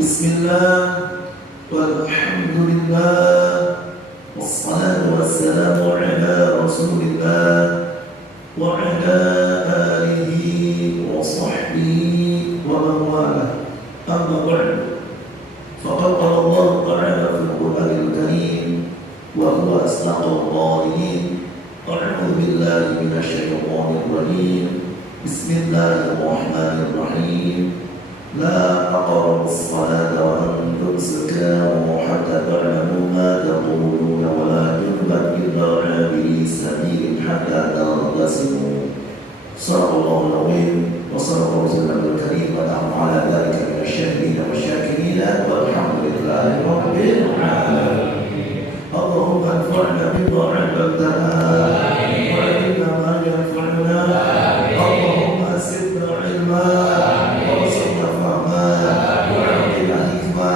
Bismillah, walhamdulillah, wassalatu wassalamu ala rasulillah wa ala alihi wa sahbihi wa man wala. Amma ba'du. Faqad qala Allah ta'ala fil Qur'anil Karim wa huwa asdaqul qa'ilin. A'udzu billahi minasy syaithanir rajim. Bismillahirrahmanirrahim. لا تقربوا الصلاة وأنتم سكارى حتى تعلموا ما تقولون ولا جنبا إلا عابري سبيل حتى تغتسلوا. صدق الله العظيم وصدق رسوله الكريم ونحن على ذلك من الشاهدين والشاكرين والحمد لله رب العالمين. اللهم انفعنا بما علمتنا وعلمنا ما ينفعنا. اللهم زدنا علما وارزقنا فهما وأعطنا حكمة.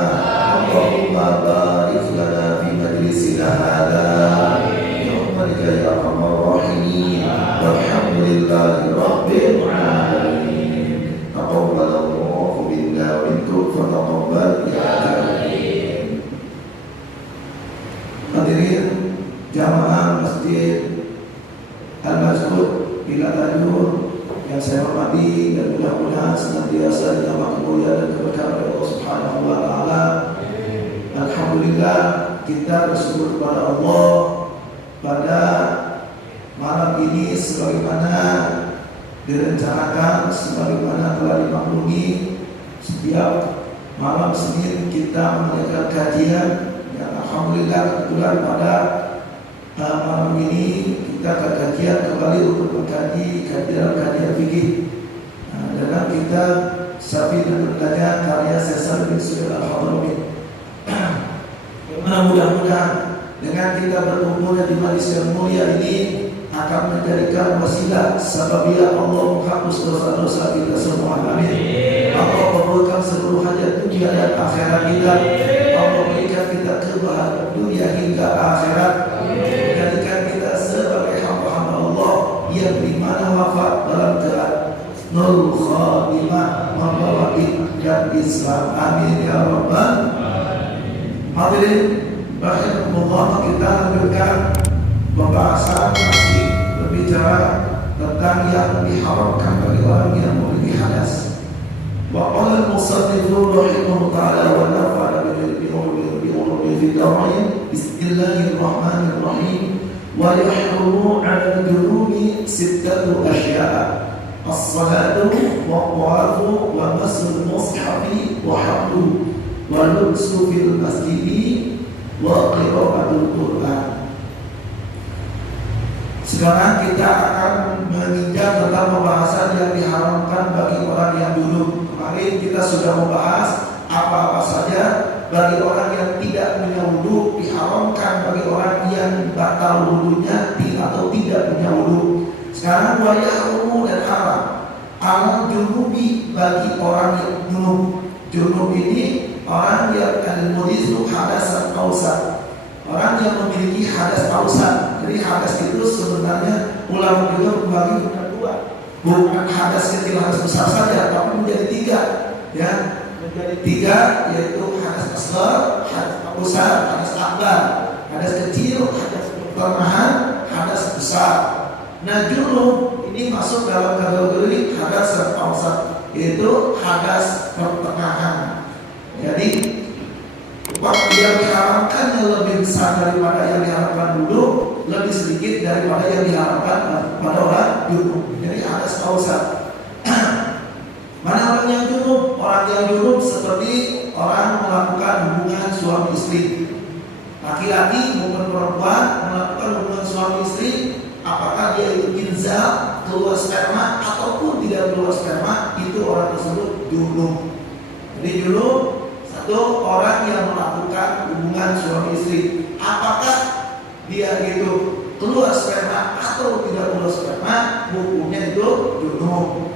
اللهم بارك لنا في مجلسنا هذا برحمتك يا أرحم الراحمين والحمد لله رب العالمين. تقبل الله منا ومنكم فتقبل يا كريم. Hadirin jamaah Masjid Al-Masjud Bila Tajur yang saya hormati dan mudah-mudahan senantiasa ditambah kemuliaan dan keberkahan oleh Allah Subhanahu wa taala. Alhamdulillah, kita bersyukur kepada Allah pada malam ini sebagaimana direncanakan, sebagaimana telah dimaklumi setiap malam Senin kita mengadakan kajian. Dan alhamdulillah kebetulan pada malam ini kita akan kajian kembali untuk mengkaji kajian fikih dengan kita Safinatun Najah karya Syekh bin Sulaim Al-Hadrami. Mudah-mudahan dengan kita berkumpulnya di majelis yang mulia ini akan menjadikan wasilah sababiyah Allah menghapus dosa-dosa kita semua. Amin. Allah kabulkan seluruh hajat dunia dan akhirat kita. Allah berikan kita kebahagiaan dunia hingga akhirat. Menjadikan kita sebagai hamba-hamba Allah yang dimana wafat dalam keadaan nurul khatimah membawa dan Islam. Amin ya rabbal alamin. Hadirin rahimakumullah, kita lanjutkan pembahasan masih berbicara tentang yang diharamkan bagi orang yang memiliki hadas. Wa qala al-musannifu rahimahullah ta'ala wa nafa'ana bi fi darain. Bismillahirrahmanirrahim. Wa yahrumu 'ala al-junubi sittatu asya'a: as-salatu wa tawafu wa mas'ul mushafi wa hamdu wa lubsu fil masjidi wa qira'atul Qur'an. Sekarang kita akan menginjak tentang pembahasan yang diharamkan bagi orang yang junub. Kemarin kita sudah membahas apa-apa saja bagi orang yang tidak punya wudu diharamkan bagi orang yang batal wudunya atau tidak punya wudu. Sekarang wayahrumu dan haram al junubi bagi orang yang junub. Junub ini orang yang al-mudizu hadasan kausan, orang yang memiliki hadas kausan. Jadi hadas itu sebenarnya ulama juga membagi bukan dua, bukan hadas kecil hadas besar saja, tapi menjadi tiga, ya, menjadi tiga, yaitu hadas asghar, hadas besar, hadas akbar, hadas kecil, hadas pertengahan, hadas besar. Nah, junub ini masuk dalam kategori hadas kausan, yaitu hadas pertengahan. Jadi waktu yang diharamkan yang lebih besar daripada yang diharamkan wudu, lebih sedikit daripada yang diharamkan pada orang junub. Jadi hadas kausan. Mana orang yang junub? Orang yang junub seperti orang melakukan hubungan suami istri. Laki-laki maupun perempuan melakukan hubungan suami istri, apakah dia itu inzal, keluar sperma ataupun tidak keluar sperma, itu orang tersebut junub. Jadi junub satu orang yang melakukan hubungan suami istri, apakah dia itu keluar sperma atau tidak keluar sperma, hukumnya itu junub.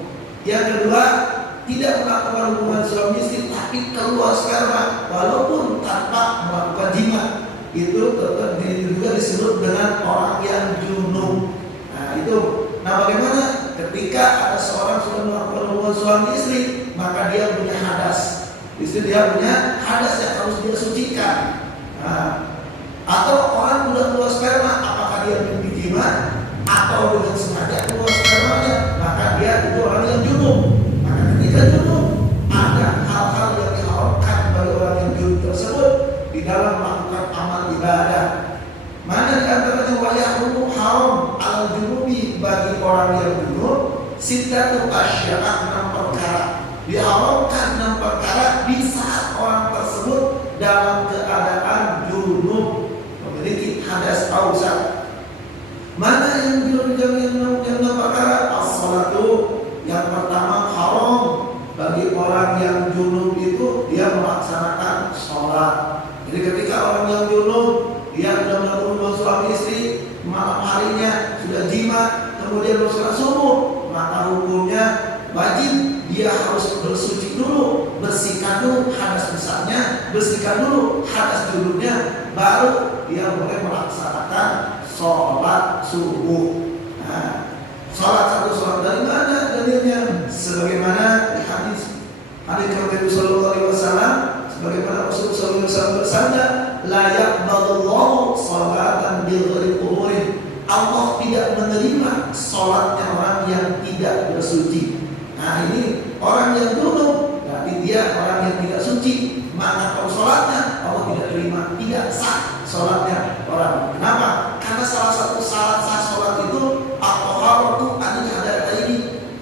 Yang kedua, tidak melakukan hubungan suami istri tapi keluar sperma walaupun tanpa melakukan jima, itu tetap juga disebut dengan orang yang junub. Nah bagaimana ketika ada seorang sudah melakukan hubungan suami istri, maka dia punya hadas. Istri dia punya hadas yang harus dia sucikan. Atau orang sudah keluar sperma, apakah dia mimpi jima atau dengan sengaja keluar spermanya, maka dia itu orang yang junub. Maka ketika junub, ada hal-hal yang diharamkan bagi orang yang junub tersebut di dalam melakukan amal ibadah. Mana di antaranya wayahrumu haram al-junubi bagi orang yang junub, sittatu asya'a 6 perkara. Diharamkan 6 perkara di saat orang tersebut dalam keadaan junub, memiliki hadas ausat. Mana yang yang 6 perkara? As-salatu, yang pertama haram bagi orang yang junub itu dia melaksanakan sholat. Jadi ketika orang yang junub dia sudah melakukan suami istri, malam harinya sudah jima, kemudian bersolat subuh, maka hukumnya wajib dia harus bersuci dulu, bersihkan dulu hadas besarnya, bersihkan dulu hadas junubnya, baru dia boleh melaksanakan sholat subuh. Nah, sholat dari mana dalilnya? Sebagaimana di hadis Rasulullah sallallahu alaihi wasallam, sebagaimana Rasulullah sallallahu alaihi wasallam bersabda, la yaqbalullahu sholatan bighairi quburin. Allah tidak menerima sholatnya orang yang tidak bersuci. Nah, ini orang yang junub, berarti dia orang yang tidak suci. Maka kalau sholatnya Allah tidak terima, tidak sah sholatnya orang. Kenapa? Karena salah satu syarat sah sholat itu at-taharatu anil hadatsaini.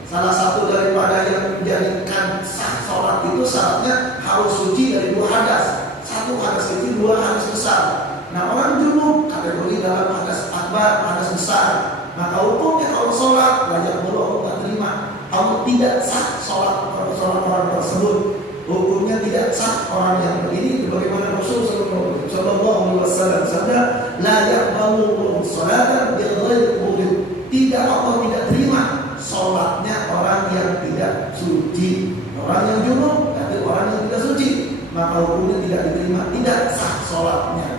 Salah satu daripada yang menjadikan sah sholat itu syaratnya harus suci dari 2 hadas. 1 hadas kecil, 2 hadas besar. Nah, orang junub kategori dalam hadas akbar, hadas besar. Maka hukumnya kalau sholat layak Allah tidak terima. Allah tidak sah sholat orang tersebut. Hukumnya tidak sah orang yang begini. Bagaimana Rasulullah sallallahu alaihi wasallam sabda, la yaqbalu sholatan bighairi quburin. Tidak, Allah tidak terima sholatnya orang yang tidak suci. Orang yang junub berarti orang yang tidak suci, maka hukumnya tidak diterima, tidak sah sholatnya.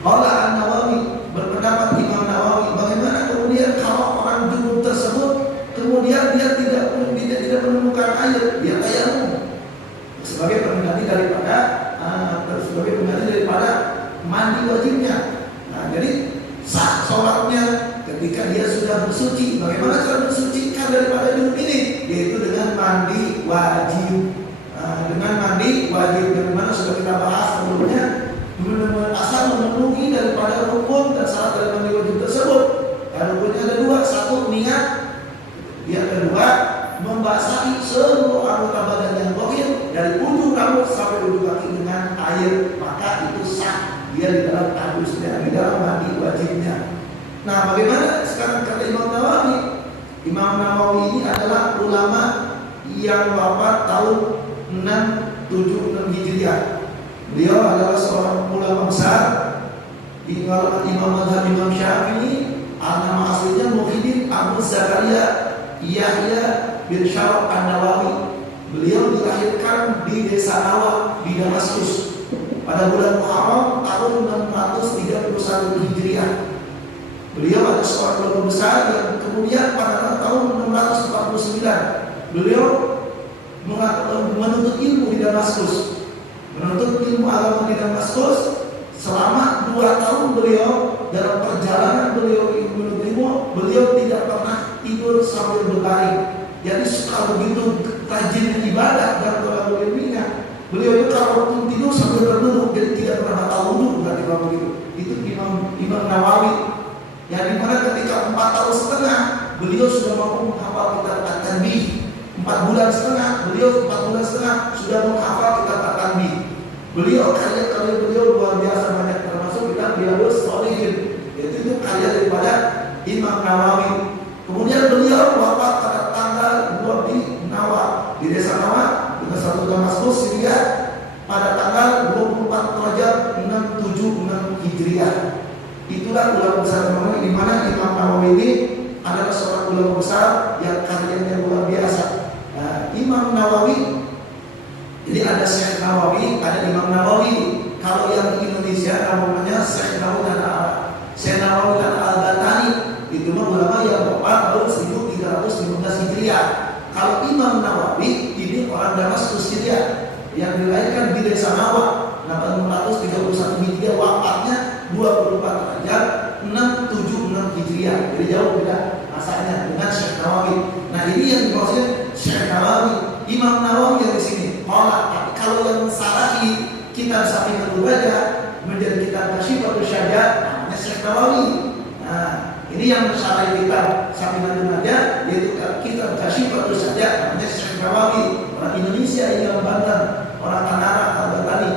Qala An-Nawawi, berpendapat Imam Nawawi, bagaimana kemudian kalau orang junub tersebut kemudian dia tidak menemukan air, dia tayamum sebagai pengganti daripada mandi wajibnya. Nah, jadi sah sholatnya ketika dia sudah bersuci. Bagaimana cara bersucikan daripada junub ini? Yaitu dengan mandi wajib. Dengan mandi wajib, bagaimana sudah kita bahas sebelumnya, asal memenuhi daripada rukun dan syarat dari mandi wajib tersebut. Dan rukunnya ada 2, 1 niat, yang kedua membasahi seluruh anggota badan yang zahir dari ujung rambut sampai ujung kaki dengan air, maka itu sah dia di dalam tadusnya, di dalam mandi wajibnya. Nah, bagaimana sekarang kata Imam Nawawi? Imam Nawawi ini adalah ulama yang wafat tahun 676 Hijriah. Beliau adalah seorang ulama besar di kalangan Imam Mazhab Imam Syafi'i. Nama aslinya Muhyiddin Abu Zakaria Yahya bin Syaraf An-Nawawi. Beliau dilahirkan di desa Nawa di Damaskus pada bulan Muharram tahun 631 Hijriah. Beliau adalah seorang ulama besar yang kemudian pada tahun 649 beliau menuntut ilmu di Damaskus. Menuntut ilmu agama di Damaskus selama 2 tahun beliau dalam perjalanan beliau menuntut ilmu, beliau tidak pernah tidur sambil berbaring. Jadi suka begitu rajin ibadah dan terlalu ilmiah. Beliau itu kalau tidur sambil berduduk, jadi tidak pernah tahu duduk berarti kalau begitu. Itu Imam Nawawi. Yang dimana ketika 4 tahun setengah beliau sudah mampu menghafal kitab At-Tanbih. 4 bulan setengah sudah menghafal kitab At-Tanbih. Beliau karya-karya beliau luar biasa banyak, termasuk kitab Riyadhus Shalihin. Itu karya daripada Imam Nawawi. Kemudian beliau wafat pada tanggal 2 di Nawa, di desa Nawa, di satu Damaskus, Syria, pada tanggal 24 Rajab 676 Hijriah. Itulah ulama besar Nawawi, di mana Imam Nawawi ini adalah seorang ulama besar yang karyanya luar biasa. Nah, Imam Nawawi, jadi ada Syekh Nawawi, ada Imam Nawawi. Kalau yang di Indonesia namanya Syekh Nawawi dan Al-Batani. Itu mah ulama yang wafat tahun 1315 Hijriah. Kalau Imam Nawawi ini orang Damaskus Syria. yang dilahirkan di desa Nawa 831 Hijriah, wafatnya 24 Rajab 676 Hijriah. Jadi jauh beda masanya dengan Syekh Nawawi. Nah ini yang dimaksud Syekh Nawawi, Imam Nawawi yang di sini. Tapi kalau yang salahi kitab Safinatun Najah menjadi kitab Kasyifatus Syajah, namanya Syekh Nawawi. Nah ini yang mensyarahi kitab Safinatun Najah, yaitu kitab Kasyifatus Syajah, namanya Syekh Nawawi. Orang Indonesia ini, orang Banten, orang Tanara, orang Batani.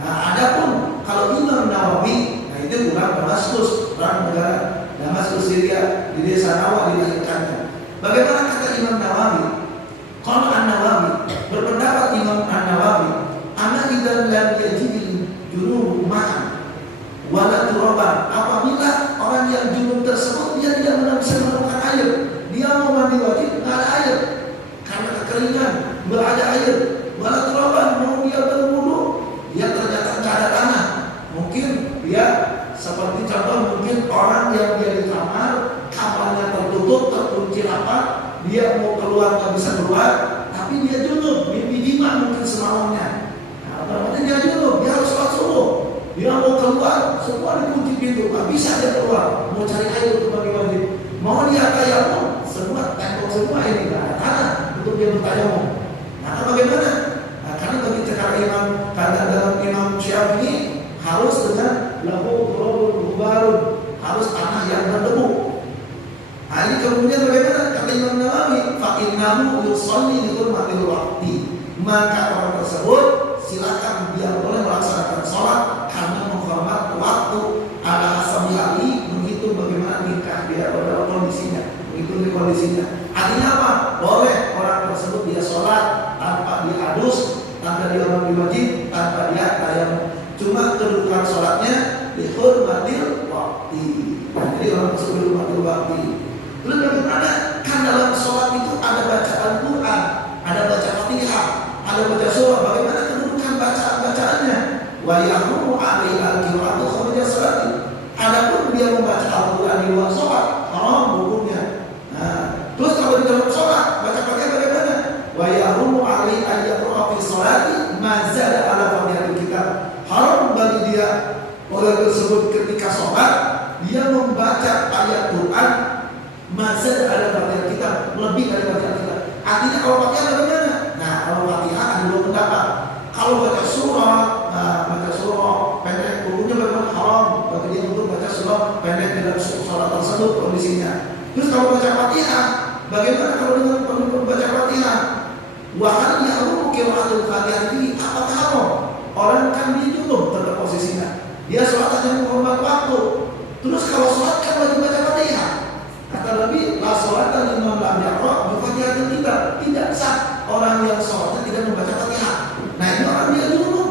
Nah adapun kalau Imam Nawawi, nah itu orang Damaskus, orang negara Damaskus Syria, di desa Nawa dilahirkannya. Bagaimana kata Imam Nawawi? Kalau An-Nawawi berpendapat, Imam An-Nawawi, ana idzan lam yajidil junub ma'an wala turaban, apabila orang yang junub tersebut dia tidak bisa menemukan air, dia mau mandi wajib nggak ada air karena kekeringan, nggak ada air, wala turaban, mau dia berwudu dia ternyata nggak ada tanah, mungkin dia seperti contoh, mungkin orang yang dia di kamar, kamarnya tertutup, terkunci rapat, dia mau keluar nggak bisa keluar, tapi dia junub, mimpi jima mungkin semalamnya. Nah, berarti dia junub, dia harus sholat subuh. Dia mau keluar, semua dikunci pintu, nggak bisa dia keluar. Mau cari air untuk bagi wajib, mau dia tayamum, semua tembok semua ini nggak ada tanah untuk dia bertayamum. Nah, bagaimana? Nah, karena bagi cara Imam, kata dalam Imam Syafi'i harus dengan lahu turabun mubarun, harus tanah yang berdebu. Nah ini kemudian bagaimana? Kata Imam Nawawi, fa'innahu yusalli li hurmatil waqti, maka orang tersebut silakan dia boleh melaksanakan sholat karena menghormat waktu, ala hasabi hali, menghitung bagaimana tingkah dia pada kondisinya, menghitung kondisinya. Artinya apa? Boleh orang tersebut dia sholat tanpa diadus, tanpa dia orang wajib, tanpa dia tayamum. Cuma kedudukan sholatnya dihormatil waktu. Nah, jadi orang tersebut dihormatil waktu. Terus bagaimana? Kan dalam sholat itu ada baca Al-Quran, ada baca Fatihah, ada baca surah. Bagaimana kedudukan bacaan-bacaannya? Wa yahrumu alaihi al-qira'atu kharija sholati. Adapun dia membaca Al-Quran di luar sholat, haram hukumnya. Nah, terus kalau di dalam sholat baca Fatihah bagaimana? Wa yahrumu alaihi an yaqra'a fi sholati ma zada ala fatihatil kitab. Haram bagi dia orang tersebut ketika sholat dia membaca ayat Quran masa ada Fatihah kita lebih dari Fatihah kita. Artinya kalau Fatihah bagaimana? Nah kalau Fatihah ada dua pendapat. Kalau baca surah, baca surah pendek hukumnya bagaimana? Haram bagi dia untuk baca surah pendek dalam sholat tersebut kondisinya. Terus kalau baca Fatihah, bagaimana kalau dengan membaca Fatihah? Wahal ya'rumu qira'atul Fatihah ini apakah haram? Orang kan dia junub tetap posisinya. Dia sholat hanya menghormat waktu. Terus kalau sholat kan wajib baca Fatihah. Kata Nabi, la sholata liman lam yaqra' bi Fatihatil kitab. Tidak sah orang yang sholatnya tidak membaca Fatihah. Nah ini orang dia junub.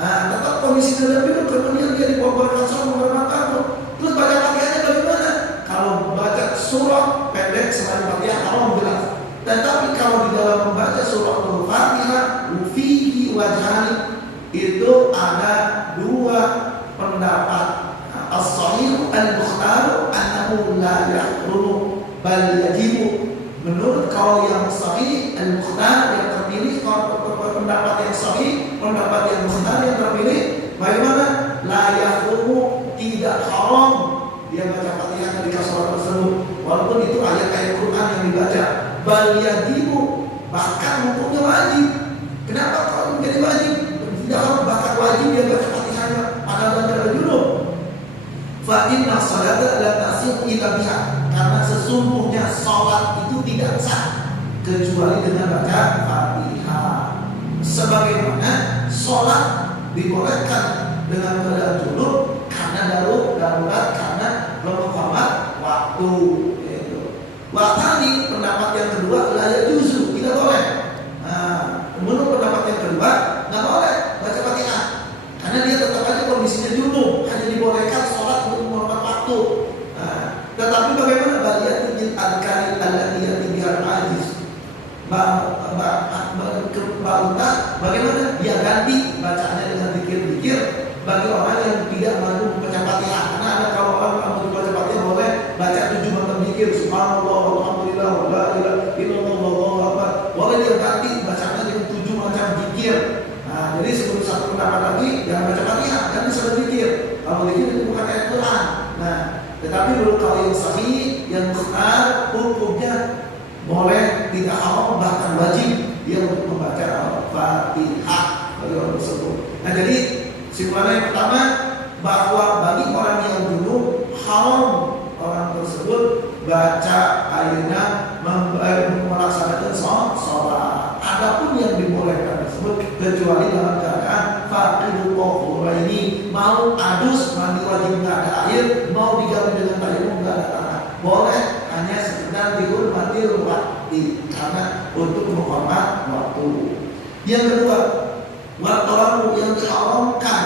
Tetap kondisi dalam hidup, kemudian dia dipoborkan sholat menghormat waktu. Terus baca Fatihahnya bagaimana? Kalau baca surah pendek selain Fatihah haram jelas. Tetapi kalau di dalam membaca surah Al-Fatihah, fihi wajhani, itu ada dua pendapat. As-sahih al-mukhtar annahu la yahrumu bal yajibu. Menurut kaul yang sahih al-mukhtar yang terpilih, pendapat yang sahih, pendapat yang mukhtar yang terpilih, bagaimana? La yahrumu, tidak haram dia baca Fatihah ketika sholat tersebut, walaupun itu ayat-ayat Quran yang dibaca. Bal yajibu, bahkan hukumnya wajib. Kenapa kalau menjadi wajib? Tidak bahkan wajib dia baca Fatihahnya padahal ada junub. Fa inna sholata la tasih illa biha, karena sesungguhnya sholat itu tidak sah kecuali dengan baca Fatihah. Sebagaimana sholat dibolehkan dengan keadaan junub karena darurat, karena menghormat waktu. Waktu pendapat yang kedua la yajuzu, tidak boleh. Nah, menurut pendapat yang kedua nggak boleh baca Fatihah karena dia tetap aja kondisinya junub, hanya dibolehkan sholat untuk menghormat waktu. Tetapi bagaimana bagian tinggi al-kari al-ladiyah tinggal ajiz, bagaimana dia ganti bacaannya dengan zikir-zikir bagi orang yang tidak mampu membaca Fatihah. Karena ada kalau orang mampu membaca Fatihah boleh baca 7 macam zikir, subhanallah, alhamdulillah, la ilaha illallah, wallahu akbar. Boleh dia ganti bacaannya dengan 7 macam zikir. Tetapi menurut kalau yang sahih, yang benar, hukumnya boleh, tidak haram, bahkan wajib dia untuk membaca Al-Fatihah bagi orang tersebut. Nah, jadi kesimpulan yang pertama, bahwa bagi orang yang junub haram orang tersebut baca ayatnya melaksanakan sholat. Adapun yang dibolehkan tersebut kecuali dalam keadaan faqidul ini, mau adus mandi wajib nggak ada air, mau diganti dengan tayamum nggak ada tanah, boleh, hanya sekedar dihormati waktu karena untuk menghormat waktu. Yang kedua, waktu yang diharamkan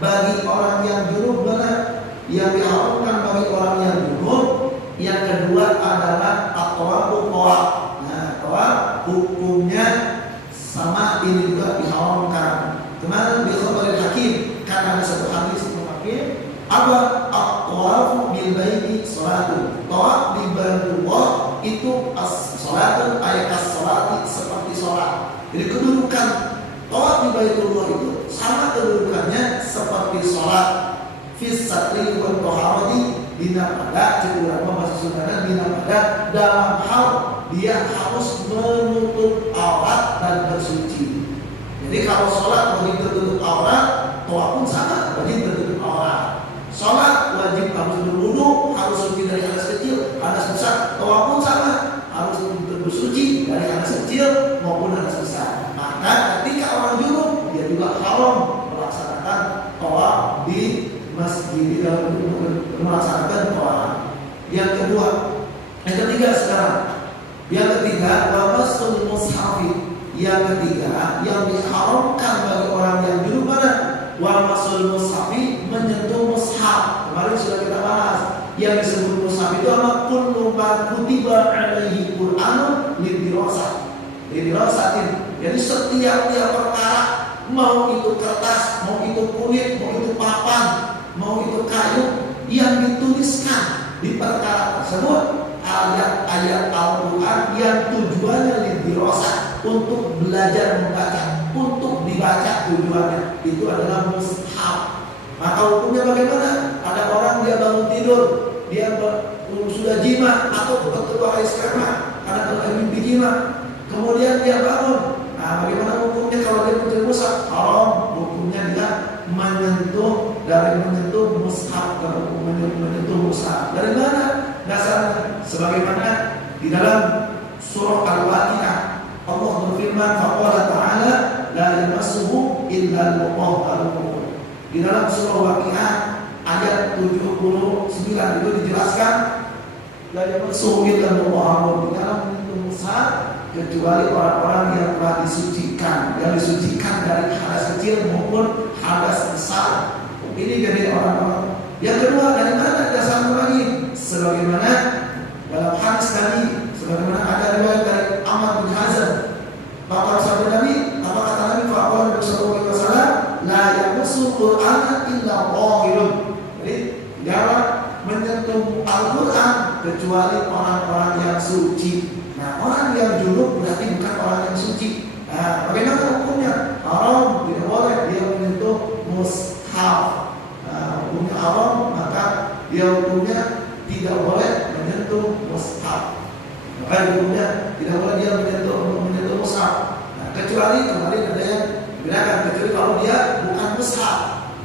bagi orang yang junub benar, yang diharamkan bagi orang yang junub. Yang kedua adalah at-tawaf. Nah, tawaf hukumnya sama, ini juga diharamkan. Kemarin di khabaril Hakim karena ada satu hadis Hakim, apa at-tawaf bil baiti salatun. Tawaf di Baitullah itu as-salatun ayat as-salati, seperti salat. Jadi kedudukan tawaf di Baitullah itu sama kedudukannya seperti salat. Fis satri wa taharati, bina pada cukuran bahasa Sundana, bina pada dalam hal dia harus menutup aurat dan bersuci. Jadi kalau sholat wajib tertutup aurat, tawaf pun sama, wajib tertutup aurat. Sholat wajib harus berwudu, harus suci dari hadas kecil, hadas besar. Tawaf pun sama, harus bersuci dari hadas kecil maupun hadas besar. Maka ketika orang junub, dia juga haram melaksanakan tawaf di masjid, dalam melaksanakan tawaf. Yang kedua, yang ketiga sekarang, yang ketiga wamasul mushafi. Yang ketiga yang diharamkan bagi orang yang junub mana? Wamasul mushafi, menyentuh mushaf. Kemarin sudah kita bahas. Yang disebut mushaf itu apa? Kullu ma kutiba alaihi Qur'anun lidirasatin. Jadi setiap perkara, mau itu kertas, mau itu kulit, mau itu papan, mau itu kayu, yang dituliskan di perkara tersebut ayat-ayat Al-Quran yang tujuannya lidirasah, untuk belajar membaca, untuk dibaca tujuannya, itu adalah mushaf. Maka hukumnya bagaimana? Ada orang dia bangun tidur, dia sudah jima atau keluar air sperma karena telah mimpi jima, kemudian dia bangun. Nah, bagaimana hukumnya kalau dia mencuri mushaf? Haram. Hukumnya dia menyentuh mushaf, menyentuh mushaf. Dari mana dasarnya? Sebagaimana di dalam surah Al-Waqiah Allah berfirman, faqala ta'ala la yamassuhu illa al-mutahharun. Di dalam surah Waqiah ayat 79 itu dijelaskan la yamassuhu illa al-mutahharun, di dalam menyentuh mushaf kecuali orang-orang yang telah disucikan, yang disucikan dari hadas kecil maupun hadas besar. Ini dari orang-orang. Yang kedua, dari mana dasarnya lagi? Sebagaimana dalam hadis tadi, sebagaimana ada riwayat dari Ahmad bin Hazm, bahwa sabda Nabi, apa kata Nabi? Faqala sallallahu alaihi wasallam, la yamassul Qur'ana illa dhahirun. Jadi, jangan menyentuh Al-Quran kecuali orang-orang yang suci. Nah, orang yang junub berarti bukan orang yang suci. Nah, bagaimana hukumnya? Haram, tidak boleh dia menyentuh mushaf. Nah, hukumnya haram, maka dia hukumnya tidak boleh menyentuh mushaf. Maka hukumnya tidak boleh dia menyentuh mushaf. Nah, kecuali kemarin ada yang bedakan, kecuali kalau dia bukan mushaf.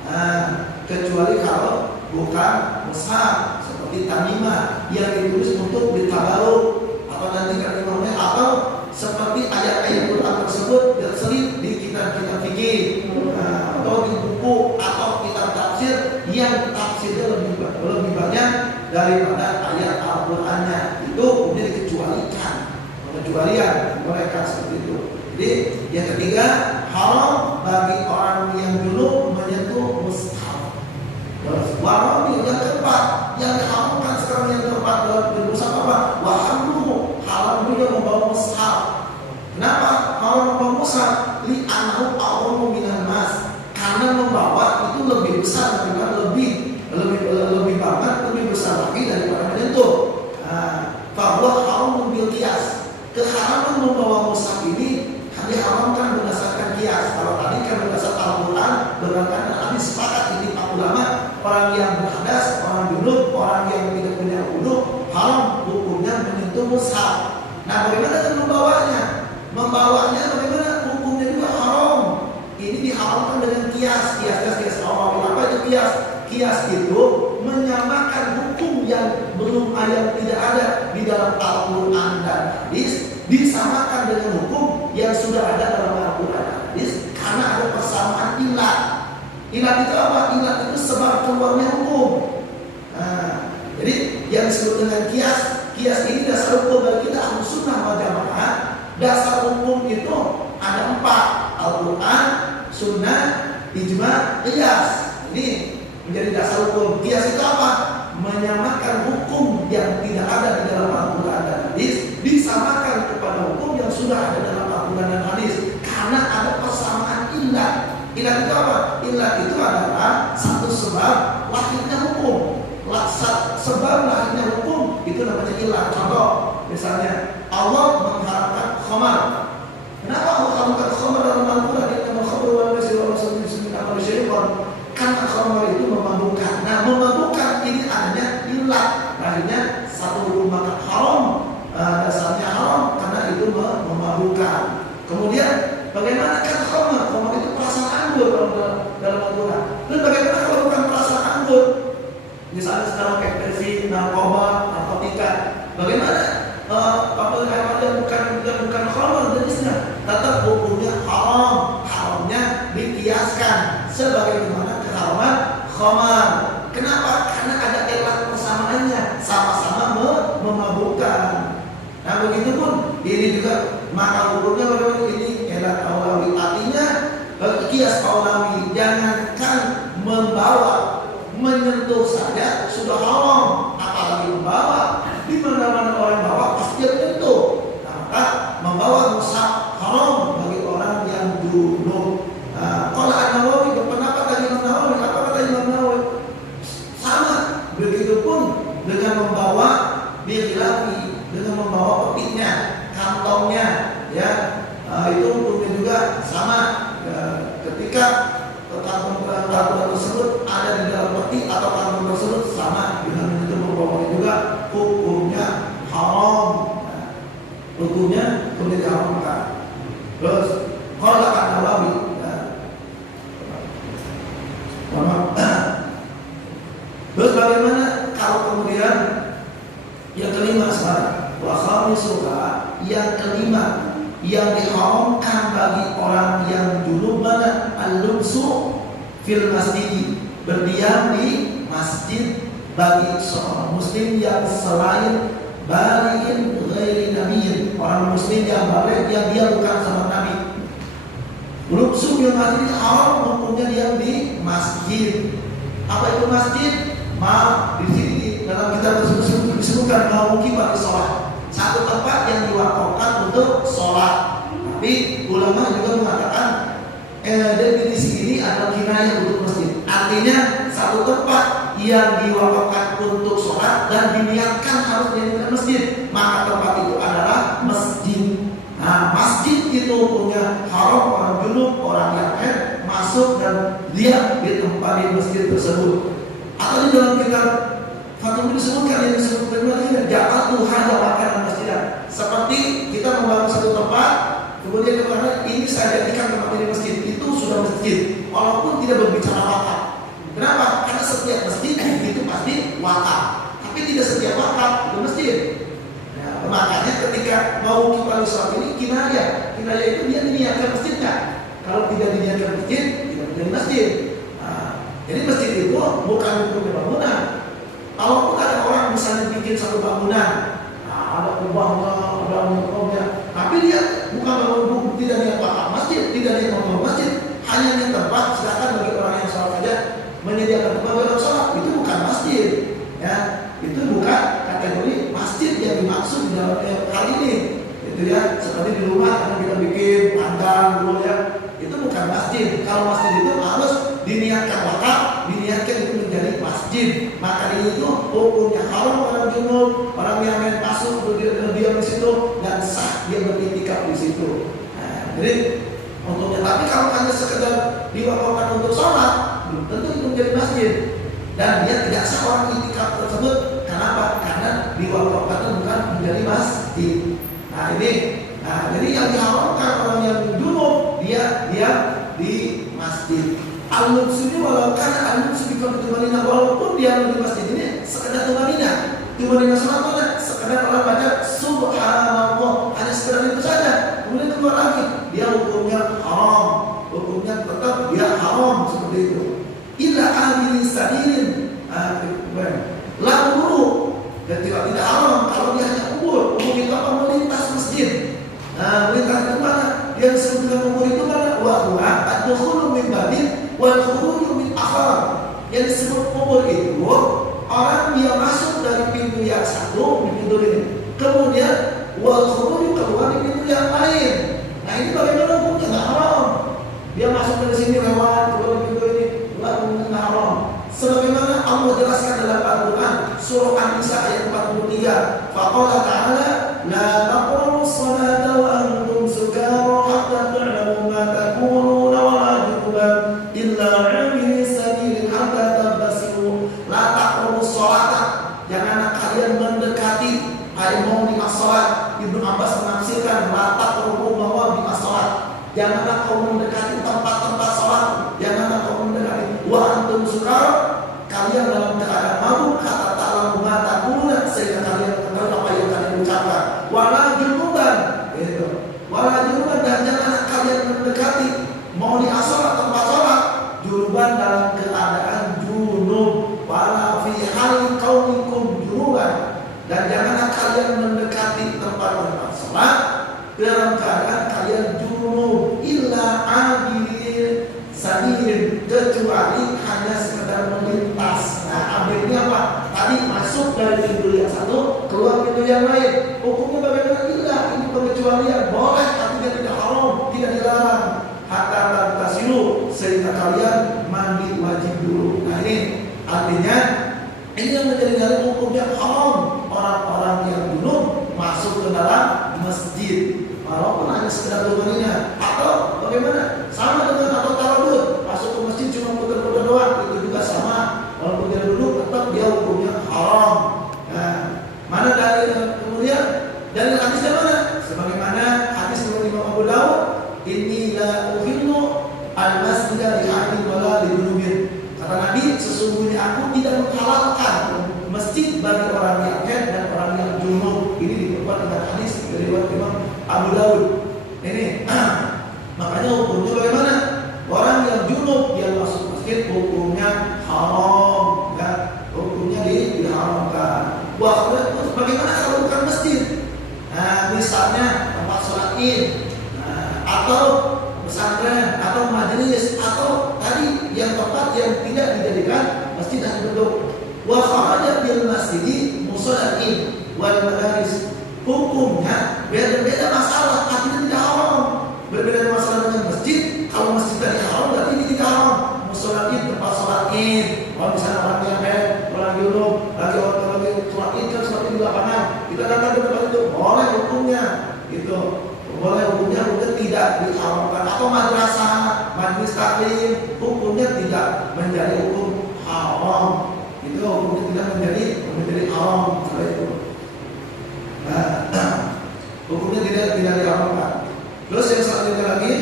Nah, kecuali kalau bukan mushaf, seperti tamimah yang ditulis untuk ditabaruk atau nanti kalimatnya, atau seperti ayat-ayat Quran tersebut terselip di kitab-kitab fikih, atau di buku atau kitab tafsir yang tafsirnya lebih banyak daripada ayat Al-Qurannya, itu kemudian dikecualikan, pengecualian mereka seperti itu. Jadi yang ketiga, haram bagi orang yang dulu menyentuh mushaf. Walau yang keempat, yang diharamkan sekarang yang keempat dalam mushaf apa? Wahamluhu, haram juga membawa mushaf. Kenapa haram membawa mushaf? Li'annahu a'zamu minan nas, karena membawa itu lebih besar, lebih banget, lebih besar lagi daripada menyentuh. Bahwa haram bil qiyas, keharaman membawa mushaf ini diharamkan berdasarkan qiyas. Kalau tadi kan berdasarkan Al-Quran, berdasarkan hadis, sepakat ini para ulama, orang yang berhadas, orang junub, orang yang Ilat itu apa? Ilat itu sebab keluarnya hukum. Nah, jadi yang disebut dengan kias ini dasar hukum bagi kita Ahlus Sunnah wal Jamaah. Dasar hukum itu ada 4: Al-Quran, Sunnah, Ijma, Qiyas. Ini menjadi dasar hukum. Qiyas itu apa? Menyamakan hukum yang tidak ada di dalam Al-Quran dan hadis disamakan kepada hukum yang sudah ada dalam Al-Quran dan hadis, karena ada persamaan ilat. Ilat itu apa? Ilat itu adalah satu sebab lahirnya hukum. Sebab lahirnya hukum itu namanya ilat. Contoh, misalnya Allah mengharamkan khamar. Kenapa Allah mengharamkan khamar dalam Al-Quran? Innamal khamru wal maisir wal ansab min amali syaitan. Karena khamar itu memabukkan. Nah, memabukkan ini adanya ilat. Lahirnya satu hukum maka haram, dasarnya haram karena itu memabukkan. Kemudian bagaimana kan khamar? Khamar itu perasaan anggur dalam Al-Quran. Dan bagaimana kalau bukan perasaan anggur? Misalnya sekarang ecstasy, narkoba, narkotika. Bagaimana apabila yang bukan khamar jenisnya, tetap hukumnya haram. Haramnya dikiaskan sebagaimana keharaman khamar. Kenapa? Karena ada ilat persamaannya, sama-sama memabukkan. Nah, begitu pun ini juga maka hukumnya bagaimana? Ini ilat aulawi, artinya kias aulawi. Jangankan membawa, menyentuh saja sudah haram, apalagi membawa. Di mana-mana orang bawa pasti dia menyentuh. Nah, maka membawa musaf haram bagi orang yang junub. Kalau An-Nawawi berpendapat dari Imam Nawawi, apa kata Imam Nawawi? Sama. Begitupun dengan membawa bilafi, dengan membawa petiknya, kantongnya, ya, itu hukumnya juga sama. Ketika kantong tersebut ada di dalam peti atau kantong tersebut sama dengan itu membawanya juga hukumnya haram. Hukumnya kemudian diharamkan. Terus kalau An-Nawawi, terus bagaimana kalau kemudian yang kelima sekarang, wa khamisuha, yang kelima yang diharamkan bagi orang yang junub mana? Al-lubsu fil masjid, berdiam di masjid bagi seorang muslim yang selain balighin ghairi nabiyyin, orang muslim yang baligh yang dia bukan sama nabi. Lubsu fil masjid haram, hukumnya dia di masjid. Apa itu masjid? Di sini dalam kitab disebutkan bahwa mungkin bagi sholat, satu tempat yang diwakafkan untuk sholat. Tapi ulama juga mengatakan definisi ini adalah kinayah untuk masjid. Artinya satu tempat yang diwakafkan untuk sholat dan diniatkan harus dijadikan masjid, maka tempat itu adalah masjid. Nah, masjid itu punya haram orang junub, orang yang masuk dan dia di tempat di masjid tersebut. Atau di dalam kitab Fathul disebutkan yang disebutkan ini jangan Tuhan makanan masjid. Seperti kita membangun satu tempat, kemudian karena ini saya jadikan tempat ini masjid, itu sudah masjid, walaupun tidak berbicara wakaf. Kenapa? Karena setiap masjid itu pasti wakaf, tapi tidak setiap wakaf itu masjid. Nah, makanya ketika mau kita sholat ini kinayah itu dia diniatkan masjidnya. Kalau tidak diniatkan masjid, tidak menjadi masjid. Jadi masjid itu bukan untuk bangunan. Kalaupun ada orang misalnya bikin satu bangunan, ada kubahnya, ada mukomnya, tapi dia bukan bangun, tidak niat wakaf masjid, tidak niat membangun masjid, hanya niat tempat. Silakan bagi orang yang sholat saja menyediakan tempat untuk sholat, itu bukan masjid, ya, itu bukan kategori masjid yang dimaksud di dalam hal ini. Itu ya, seperti di rumah karena kita bikin pandang dulu ya, itu bukan masjid. Kalau masjid itu harus diniatkan wakaf, diniatkan itu menjadi masjid. Maka itu hukumnya haram orang junub, orang yang main masuk dia di situ dan sah dia beriktikaf di situ. Nah, jadi untuknya. Tapi kalau hanya sekedar diwakafkan untuk sholat, belum tentu itu menjadi masjid. Dan dia tidak sah orang iktikaf tersebut. Kenapa? Karena diwakafkan bukan menjadi masjid. Nah ini, jadi yang diharamkan orang yang junub dia di masjid. Al-Lubsu ini walaupun Al-Lubsu di Tumanina, walaupun dia di masjid ini sekedar Tumanina sholat mana, sekedar orang baca Subhanallah, hanya sekedar itu saja, kemudian keluar lagi, dia hukumnya haram, hukumnya tetap dia haram seperti itu. sadirin. Lalu guru dan tidak haram kalau dia hanya kubur. Kubur itu apa? Melintas masjid. Melintas ke mana? Yang disebut dengan kubur itu mana? Wa huwa ad-dukhulu min babin wal khuruju min akhar. Yang disebut kubur itu orang dia masuk dari pintu yang satu di pintu ini, kemudian wal khuruju keluar di pintu yang lain. Nah ini bagaimana hukumnya? Nggak haram. Dia masuk dari sini lewat keluar di pintu ini, nggak haram. Sebagaimana Allah jelaskan dalam Al-Quran surah An-Nisa ayat 43. Faqala ta'ala la taqrabus salata wa antum sukara hatta ta'lamu ma taquluna wa la junuban illa 'abiri sabilin hatta tabtasilu. La taqrabus salata, janganlah kalian mendekati mau di as-salat. Ibnu Abbas menafsirkan la taqrabu bahwa di as-salat, janganlah kau mendekati tempat-tempat salat, janganlah kau mendekati wa antum sukara, kalian dalam keadaan mabuk, kata ta'lamu ma taquluna, sehingga kalian mengetahui apa yang kalian ucapkan. Wala junuban, gitu. Wala junuban, dan janganlah kalian mendekati mau di as-salat tempat salat junuban dalam keadaan junub. Wala fi hal qaumikum junuban, dan janganlah kalian mendekati tempat-tempat salat dalam keadaan kalian junub. Illa abir sadirin, kecuali hanya sekedar melintas. Nah, abirnya apa? Tadi masuk dari pintu yang satu, keluar pintu yang lain. Hukumnya bagaimana? Illa, ini pengecualian. Boleh, tapi tidak haram, tidak dilarang. Hatta tasilu, sehingga kalian mandi wajib dulu. Nah ini artinya ini yang menjadi dalil hukumnya haram orang-orang yang junub masuk ke dalam masjid, walaupun hanya sekedar turunnya. Atau bagaimana? Sama dengan atau tarawih, masuk ke masjid cuma putar-putar doang, itu juga sama. Walaupun dia duduk, tetap dia hukumnya haram. Nah, mana dalil kemudian? Dalil hadisnya mana? Sebagaimana hadis dari Imam Abu Dawud, inni la uhillu al-masjida li ahadin wala li junubin. Kata Nabi, sesungguhnya aku tidak menghalalkan masjid bagi orang yang haid dan orang yang junub. Ini diperkuat dengan hadis dari Imam Abu Dawud. Ini makanya hukumnya bagaimana? Orang yang junub dia masuk masjid hukumnya haram, ya, hukumnya diharamkan. Wah, terus bagaimana kalau bukan masjid? Nah, misalnya tempat sholat id, atau pesantren, atau majelis, atau tadi yang tempat yang tidak dijadikan masjid dan bentuk. Wa kharaja bil masjidi musallin wal madaris. Hukumnya beda-beda masalah, artinya tidak haram. Berbeda masalah dengan masjid. Kalau masjid tadi haram, berarti ini tidak haram. Musallin tempat sholat id. Kalau misalnya orang yang haid, orang junub, lagi sholat id kan sholat id di lapangan, kita datang ke tempat itu, boleh hukumnya. Itu boleh hukumnya tidak diharamkan. Atau madrasah, majlis taklim, hukumnya tidak menjadi hukum haram. Itu hukumnya tidak menjadi haram. Itu hukumnya tidak diharamkan. Terus yang selanjutnya lagi,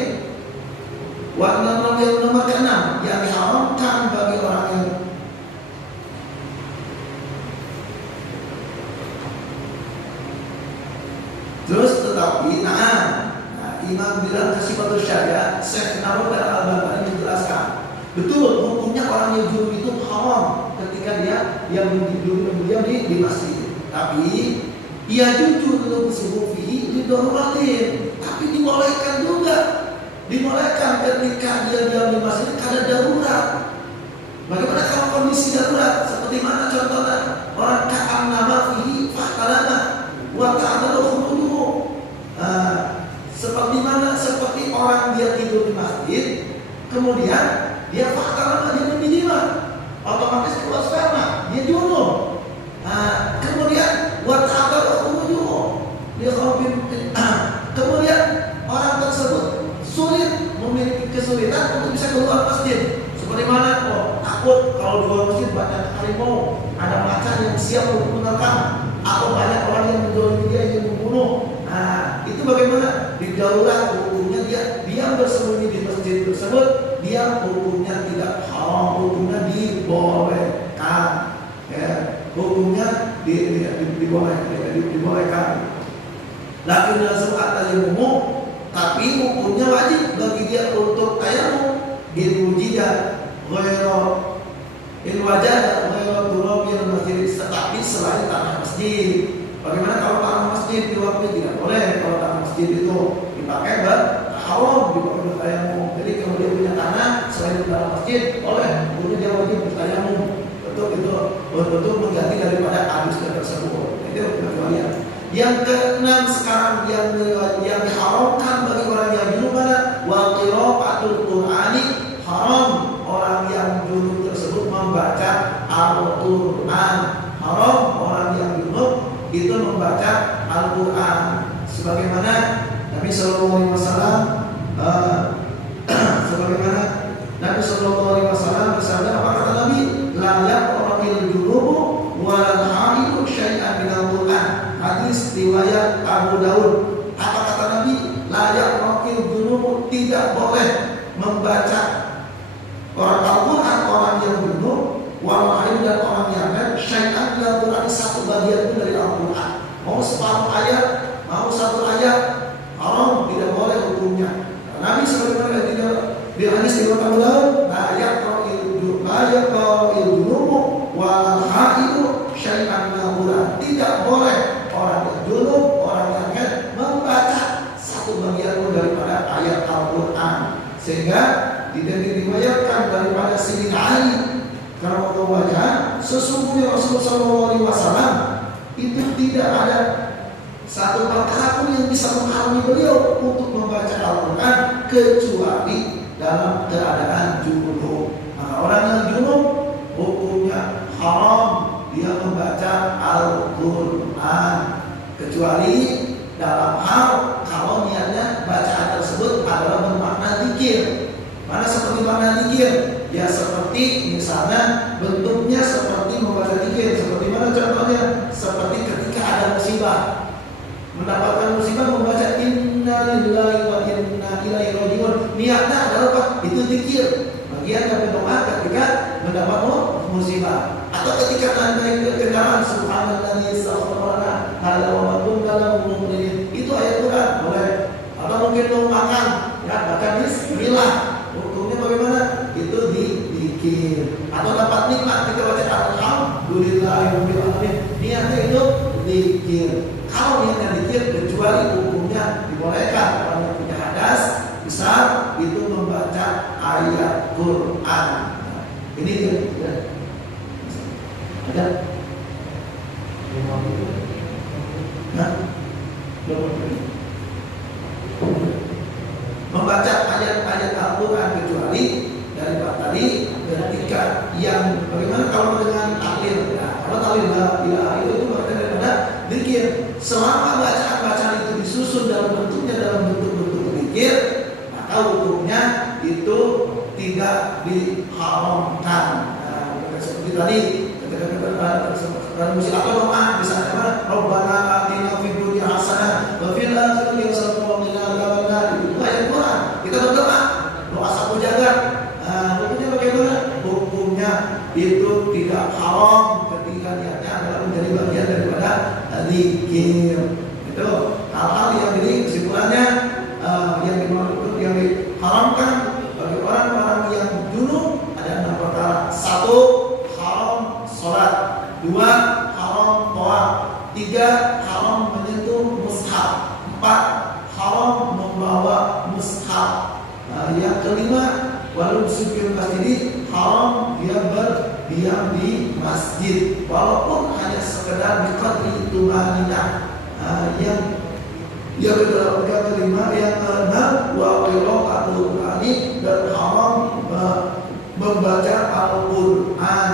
warna yang nomor ke-6 yang diharamkan bagi orang yang terus tetapi Imam bilang ke Sifatul Syariah, Syekh Nawawi dan Al-Albani menjelaskan, betul hukumnya orang yang junub itu haram ketika dia yang diam di masjid. Tapi ia jujur untuk subuhi di daruratin, tapi dibolehkan juga, dibolehkan ketika dia diam di masjid karena darurat. Bagaimana kalau kondisi darurat? Seperti mana contohnya? Orang ka'am nama fihi fahtalama wa ta'adalu khurujuhu. Seperti mana? Seperti orang dia tidur di masjid, kemudian dia fahtalama, dia menjima, otomatis keluar sperma, dia junub. Kemudian wa ta'adalu khurujuhu, dia kemudian orang tersebut sulit, memiliki kesulitan untuk bisa keluar masjid. Seperti mana? Takut kalau di luar masjid banyak harimau, ada macan yang siap untuk menerkam, atau banyak orang yang menjolimi dia, yang membunuh. Nah, itu bagaimana? Di darurat hukumnya dia diam bersembunyi di masjid tersebut, dia hukumnya tidak haram, hukumnya dibolehkan. Ya, hukumnya dibolehkan. Lakin surat tayamum, tapi hukumnya wajib bagi dia untuk tayamum. Diwujida ghairu In wajah ghairu turabil masjid, tetapi selain tanah masjid. Bagaimana kalau tanah masjid diwakili? Tidak boleh. Kalau tanah masjid itu dipakai haram, dipakai bertayamum. Jadi kalau dia punya tanah selain tanah masjid, boleh. Kemudian dia wajib bertayamum untuk mengganti daripada habisnya tersebut. Itu kecualian. Yang keenam sekarang yang diharamkan bagi orang yang junub mana? Wa qira'atul Qur'ani, haram orang yang junub tersebut membaca Al-Qur'an. Haram orang yang junub itu membaca Al-Quran, sebagaimana Nabi Sallallahu Alaihi Wasallam bersabda, apa kata Nabi? La yaqra'il junubu wa la ha'idu syai'an min Al-Quran. Hadis riwayat Abu Daud. Apa kata Nabi? La yaqra'il junubu, tidak boleh membaca orang Al-Quran orang yang junub, walaupun dan orang yang haid, syai'an yang berarti satu bagian pun dari Al-Quran. Mau separuh ayat, mau satu ayat, haram, tidak boleh hukumnya. Nabi sebagaimana tidak di hadis riwayat Abu Daud, la yaqra'il junubu wal haidu syai'an min Al-Quran. Tidak boleh orang yang junub, orang yang haid membaca satu bagian pun daripada ayat Al-Quran. Sehingga tidak diriwayatkan daripada Sayyidina Ali karena waktu wajah, sesungguhnya Rasulullah SAW itu tidak ada satu perkara pun yang bisa menghalangi beliau untuk membaca Al-Quran kecuali dalam keadaan junub. Maka orang yang junub hukumnya haram dia membaca Al-Quran kecuali dalam hal kalau niatnya bacaan tersebut adalah bermakna zikir. Mana seperti makna zikir? Ya seperti misalnya bentuknya seperti membaca zikir. Seperti mana contohnya? Seperti ketika ada musibah, mendapatkan musibah membaca inna lillahi wa inna ilaihi raji'un. Niatnya adalah apa? Itu zikir. Bagian dari doa ketika mendapat musibah. Atau ketika naik kendaraan, subhanallah sakhkhara lana wa ma kunna lahu muqrinin. Itu ayat Quran, boleh. Atau mungkin mau makan, ya baca bismillah. Hukumnya bagaimana? Itu dikir. Atau dapat nikmat kita baca alhamdulillahirabbil alamin. Niatnya itu dikir. Kalau niatnya dikir kecuali hukumnya dibolehkan orang yang punya hadas besar itu membaca ayat Quran. Ini ya. Ada? Nah, membaca ayat-ayat Al-Quran kecuali dari tadi ketika yang bagaimana kalau dengan tahlil. Nah, kalau tahlil itu berarti daripada zikir. Selama bacaan-bacaan itu disusun dalam bentuk-bentuk zikir, maka hukumnya itu tidak diharamkan. Nah, seperti tadi ketika musik apa doa misalnya apa? Rabbana atina fid dunya hasanah wa fil akhirati hasanah wa qina adzabannar. Itu ayat Quran. Kita berdoa, doa sapu jagat. Hukumnya bagaimana? Hukumnya itu tidak haram ketika niatnya adalah menjadi bagian daripada zikir. Itu hal-hal yang jadi kesimpulannya yang diharamkan bagi orang-orang yang junub ada 6 perkara. 1. Haram sholat. 2. Haram tawaf. 3. Haram menyentuh mushaf. 4. Haram membawa mushaf. Yang kelima, walau sukil masjid, haram dia berdiam di masjid walaupun hanya sekedar biqadri tumanina. Yang kelima, yang keenam, wa qira'atul Qur'ani, dan haram membaca Al-Quran.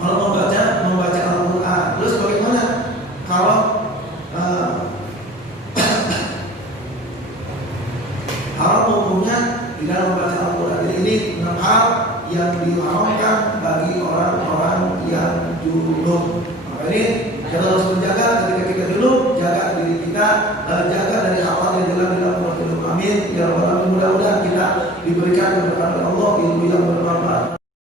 Kalau membaca Al-Quran. Terus bagaimana kalau haram hukumnya di dalam membaca Al-Quran? Jadi ini 6 hal yang diharamkan bagi orang-orang yang junub. Maka ini kita harus menjaga ketika kita junub, jaga diri kita, jaga